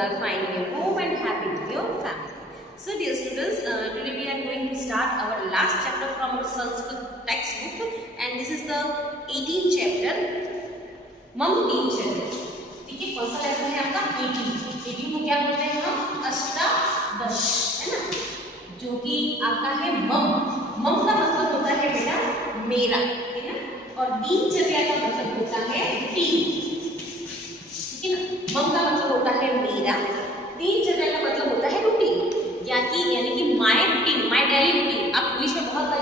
are fine in your home and happy with your family. So dear students, today we are going to start our last chapter from our Sanskrit textbook, and this is the 18th chapter, मम दिनचर्या. ठीक है, कौन सा lesson है आपका 18 को क्या बोलते हैं हम? अष्टादश, है ना, जो कि आपका है मम. मम का मतलब होता है बेटा मेरा, है ना, और दिनचर्या का मतलब होता है टीम. ठीक है ना, मम का मतलब होता है मेरा, दिनचर्या का मतलब होता है रूटीन, यानी कि my routine, my daily routine. आप इंग्लिश में बहुत बार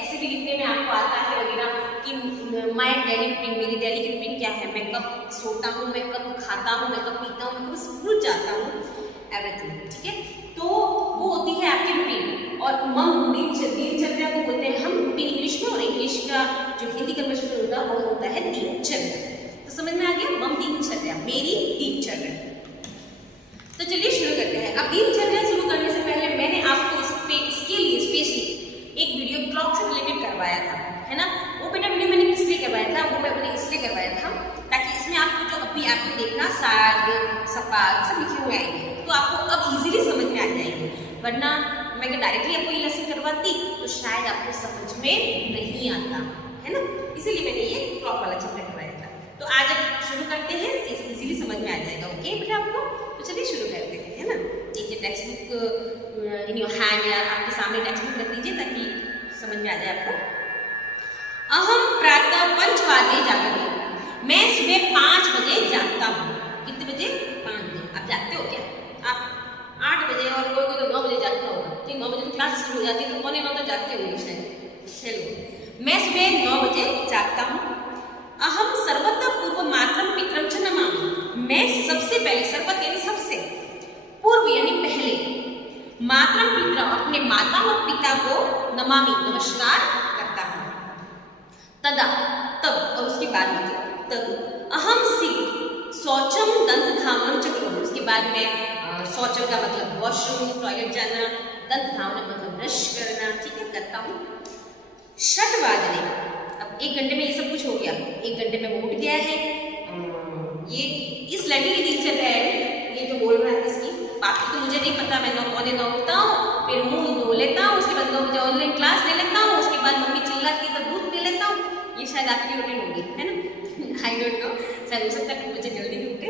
ऐसे भी लिखने में आपको आता है वगैरह कि माय डेली रूटीन, मेरी डेली की रूटीन क्या है, मैं कब सोता हूँ, मैं कब खाता हूँ, मैं कब पीता हूँ, मैं कब स्कूल जाता हूँ, एवरीथिंग. ठीक है, तो वो होती है आपकी रूटीन. और मम दिनचर्या को बोलते हैं हम रूटीन इंग्लिश में, और इंग्लिश का जो हिंदी कन्वर्जन होता है वो होता है दिनचर्या. तो समझ में आ गया, मम दिनचर्या, मेरी दिनचर्या. तो चलिए शुरू करते हैं. अब दिनचर्या शुरू करने से पहले मैंने आपको इसके लिए स्पेशली एक वीडियो क्लॉक से रिलेटेड करवाया था, है ना. वो बेटा वीडियो मैंने किस लिए करवाया था, वो मैंने इसलिए करवाया था ताकि इसमें आपको जो अभी आपको देखना साग सपाग सब लिखे हुए आएंगे, तो आपको अब इजीली समझ में आ जाएंगे. वरना मैं अगर डायरेक्टली आपको ये लेसन करवाती तो शायद आपको समझ में नहीं आता, है ना. इसीलिए मैंने ये क्लॉक वाला चैप्टर करवाया था. तो आज अब शुरू करते हैं, इजीली समझ में आ जाएगा. ओके बेटा आपको, तो चलिए शुरू करते हैं, है ना. एक text book in your hand, या आपके सामने टेक्स्ट बुक रख दीजिए ताकि समझ में आ जाए आपको. अहम प्रातः 5 बजे जागती हूँ. मैं सुबह 5 बजे जागता हूँ. कितने बजे? 5 बजे. आप जागते हो क्या? आप 8 बजे, और कोई तो 9 बजे जागता होगा. ठीक, 9 बजे तो क्लास शुरू हो जाती है, तो 9:15 तो जागते होंगे शायद. चलो, मैं सुबह 9 बजे जागता हूँ. अहम सर्वतः पूर्व मातरम पितरम च नमामि. मैं सबसे पहले, सर्वत यानी सबसे, पूर्व यानी पहले, मातरम पितरम अपने माता और पिता को नमामि नमस्कार करता हूँ. तदा तब, और उसके बाद मतलब तब, अहम शौचम दंतधावनम च करोमि. उसके बाद मैं शौचम का मतलब वॉशरूम, टॉयलेट जाना, दंतधावनम मतलब ब्रश करना, ठीक है, करता हूँ. षटवादने, अब 1 घंटे में ये सब कुछ हो गया. 1 घंटे में वो उठ गया है. ये इस लड़की की दिनचर्या है, ये जो बोल रहा है इसकी. बाकी तो मुझे नहीं पता. मैं 9:15 उठता हूँ, फिर मुंह धो लेता हूँ, उसके बाद 9 बजे ऑनलाइन क्लास ले लेता हूँ, उसके बाद मम्मी चिल्लाती है तो दूध पी लेता हूँ. ये शायद आपकी रूटीन होगी, है ना. आई डोंट नो, शायद हो सकता है मुझे जल्दी भी उठे,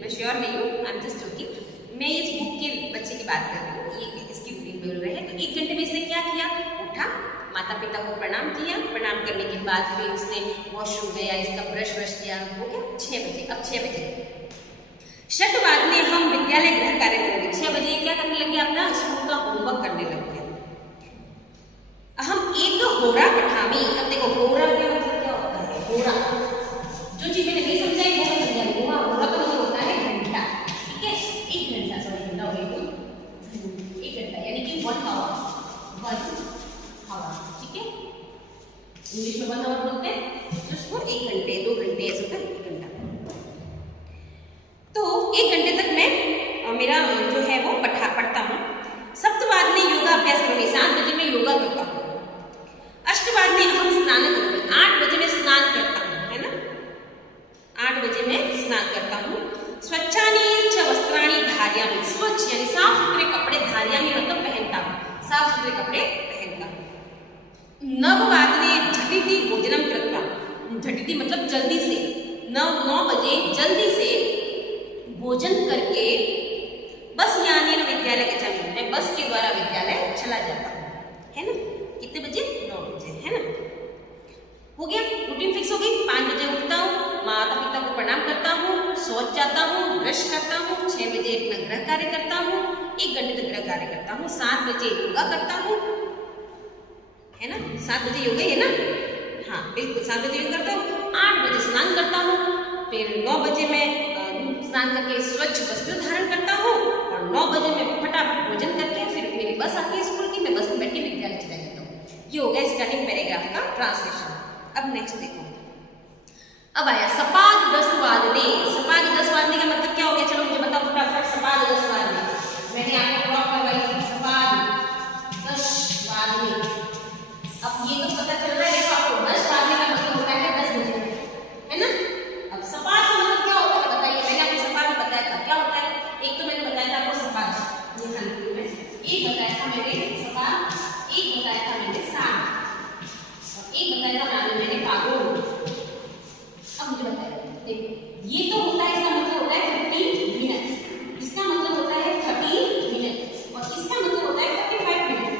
मैं श्योर नहीं हूँ. I am just joking. मैं इस बुक के बच्चे की बात कर रही हूँ, ये इसकी रूटीन बोल रहे हैं. तो 1 घंटे में इसने क्या किया? उठा, माता पिता को प्रणाम किया. प्रणाम करने के बाद फिर उसने वॉशरूम गया, इसका ब्रश किया. हो गया 6 बजे. अब 6 बजे षटवादने हम विद्यालय गृह कार्य करेंगे. 6 बजे क्या करने लगे? अपना स्कूल का होमवर्क करने लगे. हम एक होरा पठामी. अब देखो, होरा का मतलब क्या होता है? होरा, जो चीज मैंने नहीं समझाई वो मैं समझाई. होरा का मतलब होता है घंटा. ठीक है, 1 घंटा, सॉरी घंटा हो गया, 1 घंटा यानी कि 1 आवर. ठीक है, इंग्लिश में 1 आवर बोलते हैं, तो उसको 1 घंटे 2 घंटे ऐसा होता है, 1 घंटा. तो 1 घंटे तक मैं मेरा जो है वो पढ़ता हूँ. सप्तवादने योगा अभ्यास करूँगी. 7 बजे मैं योगा करता हूँ. अष्टवादने हम स्नान करूँगी. 8 बजे मैं स्नान करता हूँ, है ना. 8 बजे मैं स्नान करता हूँ. स्वच्छानि च वस्त्राणि धारयामि. स्वच्छ यानी साफ सुथरे कपड़े, धारयामि मतलब पहनता हूँ, साफ सुथरे कपड़े पहनता हूँ. नववादने झटिति भोजनम कृत्वा. झटिति मतलब जल्दी से, 9 बजे जल्दी से भोजन करके बस यानी विद्यालय के चली, मैं बस के द्वारा विद्यालय चला जाता हूँ, है ना. कितने बजे? 9 बजे, है ना. हो गया, रूटीन फिक्स हो गई. 5 बजे उठता हूँ, माता पिता को प्रणाम करता हूँ, सोच जाता हूँ, ब्रश करता हूँ. 6 बजे अपना गृह कार्य करता हूँ, 1 घंटे तक गृह कार्य करता हूँ. 7 बजे योगा करता हूँ, है ना. 7 बजे योगा है ना, हाँ बिल्कुल 7 बजे योगा करता हूँ. 8 बजे स्नान करता हूँ. फिर 9 बजे मैं स्नान करके स्वच्छ वस्त्र धारण करता हूँ, और 9 बजे मैं फटाफट भोजन करके फिर मेरी बस आती है स्कूल की, मैं बस में बैठ के विद्यालय चला जाता हूँ. ये हो गया स्टार्टिंग पैराग्राफ का ट्रांसलेशन. अब नेक्स्ट देखो, अब आया सपाद 10 वादने. सपाद 10 वादने का मतलब क्या हो गया? चलो मुझे बताओ फटाफट. सपाद 10 वादने मैंने आपको क्लॉक करवाई थी. सपाद 10 वादने. अब ये तो पता चल रहा है, देखो आपको 10 वादने का मतलब होता है 10 बजे, है ना. अब सपाद का मतलब क्या होता है बताइए? मैंने आपको सपाद में बताया था क्या होता है. एक बताया था मैंने सपाट, एक बताया था मैंने साठ, एक बताया था मैंने पागोल। अब मुझे बताइए, देखो ये तो होता है, इसका मतलब होता है 50 मिनट, इसका मतलब होता है 30 मिनट और इसका मतलब होता है 45 मिनट।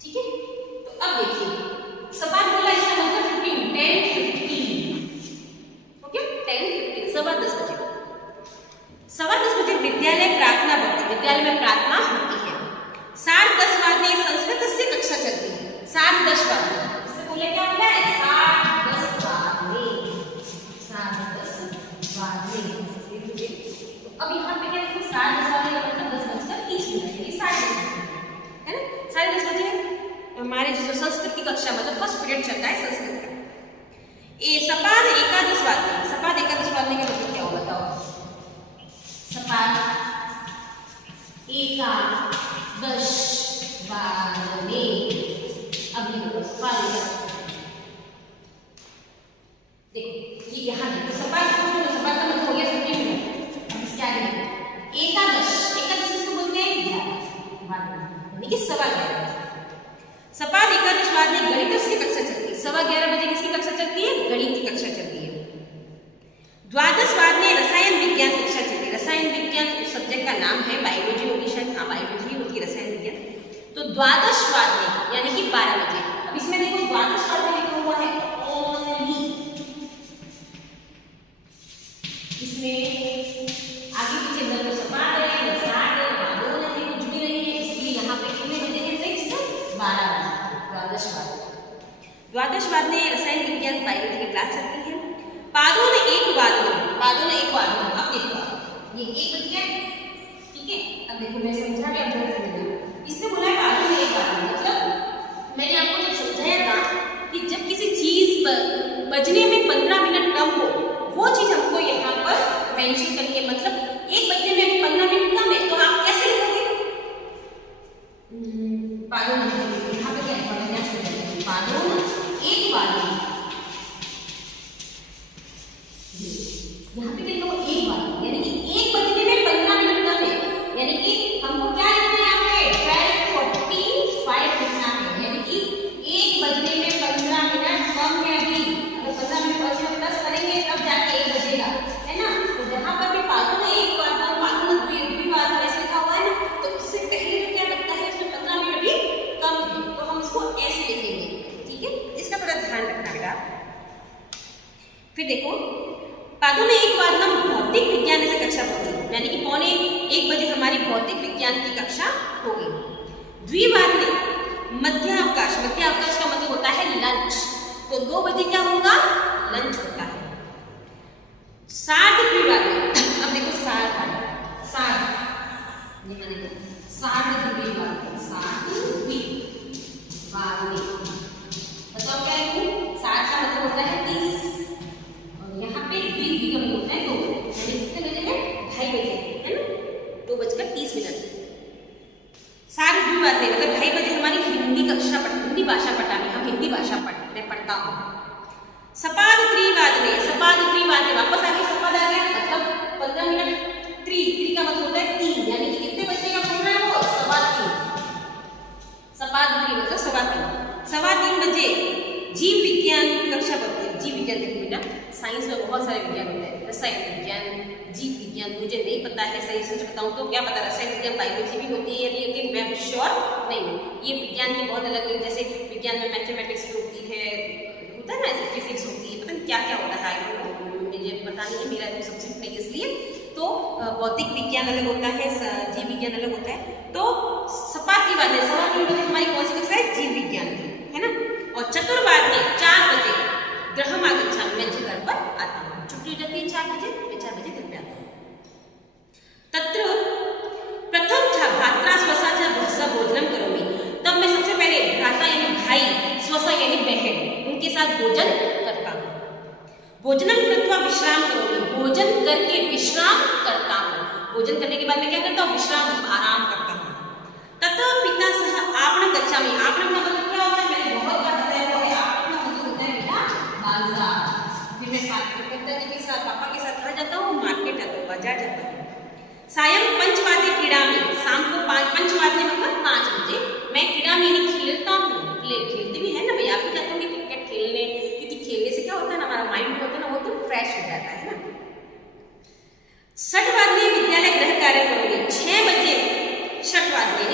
ठीक है, तो अब देखिए सपाट बोला, इसका मतलब 15, 10, 15। ओके, 10, 15, 10:15 बजे। 10:15 बजे विद्यालय प्रार्थना होती है, विद्यालय में प्रार्थना होती है। 10:30 वादने संस्कृत से कक्षा चलती है। 10:30 वादने, इससे बोले क्या बोला है? 10:30 वादने, 10:30 वादने। अब यहाँ पे क्या देखो, 10:30 वादने का मतलब 10:30 यानी 10:30 है ना। 10:30 बजे हमारे जो संस्कृत की कक्षा मतलब फर्स्ट पीरियड चलता है संस्कृत का। सपाद एकादश वादने, सपाद एकादश वादने का मतलब क्या होगा बताओ? सपाद एकादश वादने, अभी बताओ सपाद देखो ये यहाँ देखो सपाद का मतलब हो गया 15 मिनट। अब इसके आगे एकादश, एकादश किसको बोलते हैं? 11 यानी कि 11:15। सपाद एकादश वादने गणित की कक्षा चलती है। 11:15 बजे किसकी कक्षा चलती है? गणित की कक्षा चलती है। 12:00 वादने रसायन विज्ञान कक्षा चलती है। रसायन विज्ञान सब्जेक्ट का नाम है, बायोलॉजी होगी शायद, हाँ बायोलॉजी होती है रसायन विज्ञान। तो 12:00 वादने यानी कि 12 बजे। अब इसमें देखो 12:00 वादने लिखा हुआ है ओनली, इसमें आगे पीछे न तो सपाट है, न साठ है, न बादल है, कुछ भी नहीं है, इसलिए यहाँ पे कितने बजे हैं? फिक्स 12 बजे। 12:00 वादने, 12:00 वादने रसायन विज्ञान बायोलॉजी की क्लास चलती है। पादोन एक वादन, पादोन एक वादन। अब देखो ये 1 बज गया, ठीक है। अब देखो मैं समझा के अब ध्यान से देखो, इसने बोला है पादोन एक वादन, मतलब मैंने आपको जब समझाया था कि जब किसी चीज पर बजने में 15 मिनट कम हो, वो चीज हमको यहाँ पर मेंशन करनी है। मतलब 1 बजने में भी 15 मिनट कम है, तो आप कैसे लिखोगे? पादोन यहाँ पे क्या है, पादोन एक वादन, यहाँ पे क्या लिखा हुआ? 1 वादन, यानी कि 1 बजने में 15 मिनट कम है, यानी कि हमको क्या लिखना है यहाँ पे? 12:45 लिखना है, यानी कि 1 बजने में 15 मिनट कम है। अभी अगर 15 मिनट बचे हम 10 करेंगे तब जाके 1 बजेगा, है ना। तो जहाँ पर भी पादोन एक वादन, पादोन द्विवादन ऐसे लिखा हुआ है ना, तो उससे पहले जो क्या लगता है उसमें 15 मिनट भी कम है, तो हम इसको ऐसे लिखेंगे, ठीक है। इसका थोड़ा ध्यान रखना बेटा। फिर देखो पादोन एक वादन भौतिक विज्ञान से कक्षा होगी, यानी कि 1:15 बजे हमारी भौतिक विज्ञान की कक्षा होगी। द्विवादने मध्यावकाश, मध्यावकाश का मतलब होता है लंच, तो 2 बजे क्या होगा? लंच होता है। 60 द्विवादने, अब देखो 60 यहाँ देखो 60 द्विवादने, 60 द्विवादने बताओ क्या है? 60 का मतलब होता है 30 और यहाँ पे द्वि का मतलब होता है 2, यानी कितने बजे है? 2:30 बजे, है ना। 2:30 60 द्विवादने मतलब 2:30 बजे हमारी हिंदी कक्षा हिंदी भाषा पढ़ानी, हम हिंदी भाषा पढ़ता हूँ। सपाद त्रिवादने, सपाद त्रिवादने वापस आ गए, सपाद आ गया मतलब 15 मिनट, त्रि का मतलब होता है 3, यानी कि कितने बजे का बोल रहा है वो? 3:15। सपाद त्रि मतलब 3:15 बजे जीव विज्ञान कक्षा पढ़ती है। जीव विज्ञान देखो बेटा, साइंस में बहुत सारे विज्ञान होते हैं, रसायन विज्ञान, जीव विज्ञान, मुझे नहीं पता है सही सच बताऊं तो, क्या पता रसायन विज्ञान बायोलॉजी भी होती है या नहीं होती, मैं श्योर नहीं हूँ। ये विज्ञान के बहुत अलग अलग, जैसे विज्ञान में मैथमेटिक्स होती है, होता है ना, ऐसे फिजिक्स होती है, पता नहीं क्या क्या होता है, मुझे पता नहीं है, मेरा कोई सब्जेक्ट नहीं है इसलिए। तो भौतिक विज्ञान अलग होता है, जीव विज्ञान अलग होता है। तो सपाद त्रिवादने, 3:15 बजे हमारी कौन सी कक्षा है? जीव विज्ञान की, है ना। और चतुर्वादने 4 बजे ग्रहम आगच्छामि, मैं घर पर आता हूँ, छुट्टी हो जाती है 4 बजे, मैं 4 बजे घर पे आता हूँ। तत्र प्रथम भ्रात्रा स्वसा च भोजनम करोमि, तब मैं सबसे पहले भ्राता यानी भाई, स्वसा यानी बहन, उनके साथ भोजन करता हूँ। भोजनम कृत्वा विश्राम करोमि, भोजन करके विश्राम करता हूँ। भोजन करने के बाद मैं क्या करता हूँ? विश्राम, आराम करता हूँ। ततः पिता सह आपणम गच्छामि, आपणम का मतलब क्या होता है? मैंने बहुत बार बताया हुआ है, आपणम का मतलब होता है बेटा बाजार। फिर मैं पिताजी के साथ, पापा के साथ कहाँ जाता हूँ? मार्केट जाता हूँ, बाजार जाता हूँ। सायं 5 वादने क्रीडामि, शाम को 5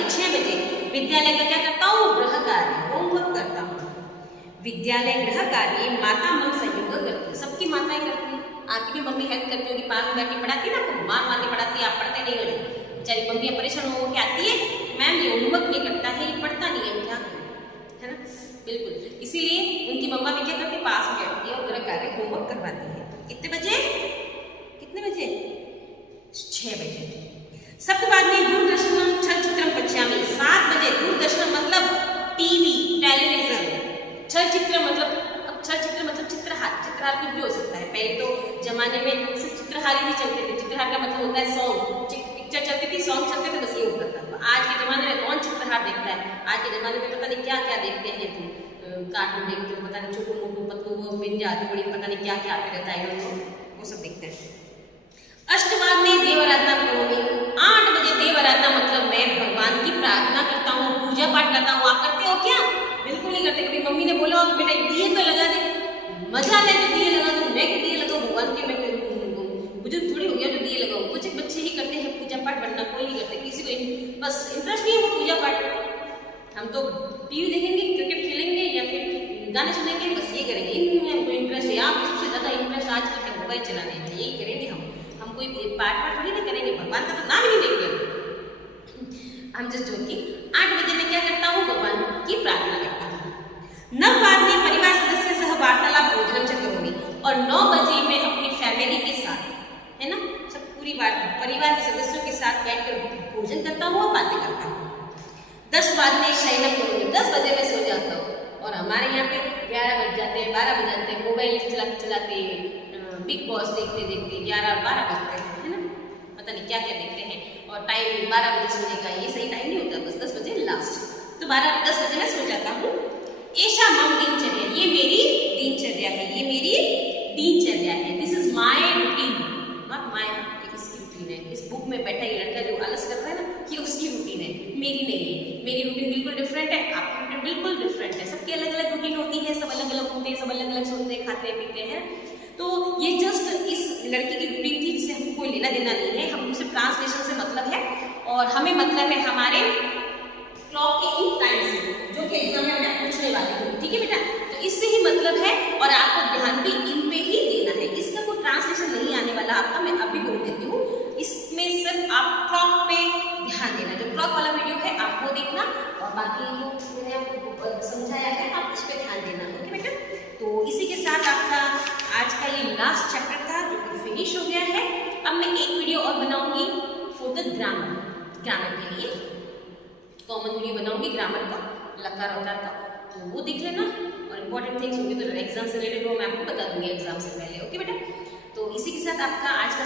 6 बजे विद्यालय का क्या करता हूँ, गृह कार्य होमवर्क करता हूँ। विद्यालय गृह कार्य माता मन सहयोग करती है, सबकी माताएं करती हैं, आपकी भी मम्मी हेल्प करती होगी, पास में बैठ के पढ़ाती है ना, आपको मार मार के पढ़ाती है, आप पढ़ते नहीं हो, बेचारी मम्मी परेशान हो के आती है, मैम ये होमवर्क नहीं करता है, ये पढ़ता नहीं है, क्या है ना, बिल्कुल। इसीलिए उनकी मम्मा भी क्या करती है, पास में बैठती है और गृह कार्य होमवर्क करवाती है। कितने बजे, 6 बजे। सप्तवादने दूरदर्शनम चलचित्रम पश्यामि, 7 बजे दूरदर्शन मतलब टीवी टेलीविजन, चलचित्र मतलब चित्रहार कुछ भी हो सकता है। पहले तो जमाने में सिर्फ चित्रहार ही चलते थे, चित्रहार का मतलब होता है सॉन्ग, पिक्चर चलती थी, सॉन्ग चलते थे, बस ये होता था। आज के जमाने में कौन चित्रहार देखता है, आज के जमाने में पता नहीं क्या क्या देखते हैं, तुम कार्टून देखते हो, पता नहीं छोटू मोटू पतलू मिंजा थोड़ी पता नहीं क्या क्या आते रहता है, वो सब देखते हैं। अष्टवाद में देव आराधना करोगे, 8 बजे देव आराधना मतलब मैं भगवान की प्रार्थना करता हूँ, पूजा पाठ करता हूँ। आप करते हो क्या? बिल्कुल नहीं करते। कभी मम्मी ने बोला हो कि बेटा दिए तो लगा दे, मजा ले तो दिए लगा दो, मैं क्यों दिए लगाऊं भगवान के, मैं बुजुर्ग थोड़ी हो गया जो दिए लगाऊं। कुछ बच्चे ही करते हैं पूजा पाठ, वरना कोई नहीं करते, किसी को बस इंटरेस्ट नहीं है वो पूजा पाठ। हम तो टीवी देखेंगे, क्रिकेट खेलेंगे या फिर गाने सुनेंगे, बस ये करेंगे, इनमें हमको इंटरेस्ट है। आप सबसे ज्यादा इंटरेस्ट आजकल है मोबाइल चलाने में, यही करेंगे हम कोई पाठ थोड़ी ना करेंगे, भगवान का तो नाम ही नहीं लेंगे हम, जस्ट जोकिंग। 8 बजे मैं क्या करता हूँ, भगवान की प्रार्थना करता हूँ। 9 बजे परिवार सदस्य सह वार्तालाप भोजन से करूंगी, और 9 बजे मैं अपनी फैमिली के साथ, है ना, सब पूरी परिवार के सदस्यों के साथ बैठकर भोजन करता हूँ और बातें करता हूँ। 10 बजे शयनम करूंगी, 10 बजे मैं सो जाता हूँ। और हमारे यहाँ पे 11 बज जाते हैं, 12 बज जाते हैं, मोबाइल चलाते चलाते, बिग बॉस देखते देखते 11-12 बजते हैं, है ना, पता नहीं क्या क्या देखते हैं। और टाइम 12 बजे सोने का ये सही टाइम नहीं होता, बस 10 बजे लास्ट, तो 10 बजे मैं सो जाता हूँ। ऐसा मम दिनचर्या, ये मेरी दिनचर्या है, ये मेरी दिनचर्या है। This is my routine, not my, इसकी रूटीन है। इस बुक में बैठा ये लड़का जो आलस कर रहा है ना, ये उसकी रूटीन है, मेरी नहीं है। मेरी रूटीन बिल्कुल डिफरेंट है, आपकी रूटीन बिल्कुल डिफरेंट है। सबकी अलग अलग रूटीन होती है, सब अलग अलग होते हैं, सब अलग अलग सोते हैं, खाते पीते हैं। तो ये जस्ट इस लड़की की रूटीन थी, जिससे हमको कोई लेना देना नहीं है, हमको सिर्फ ट्रांसलेशन से मतलब है, और हमें मतलब है हमारे क्लॉक के इन टाइम से, जो कि एग्जाम में मैं पूछने वाली हूँ, ठीक है बेटा। तो इससे ही मतलब है, और आपको ध्यान भी इन पे ही देना है, इसका कोई ट्रांसलेशन नहीं आने वाला आपका, मैं अभी बोल देती हूँ। इसमें सिर्फ आप क्लॉक पे ध्यान देना, जो क्लॉक वाला वीडियो है आप वो देखना, और बाकी जो मैंने आपको समझाया है आप उस पर ध्यान देना, ओके बेटा। तो इसी के साथ आपका आज का ये लास्ट चैप्टर था, जो कि फिनिश हो गया है। अब मैं एक वीडियो और बनाऊंगी फॉर द ग्रामर के लिए कॉमन वीडियो बनाऊंगी, ग्रामर का, लकार वकार का, तो वो देख लेना। और इंपॉर्टेंट थिंग्स होंगे तो एग्जाम से रिलेटेड वो मैं आपको बता दूंगी एग्जाम से पहले, ओके बेटा। तो इसी के साथ आपका आज का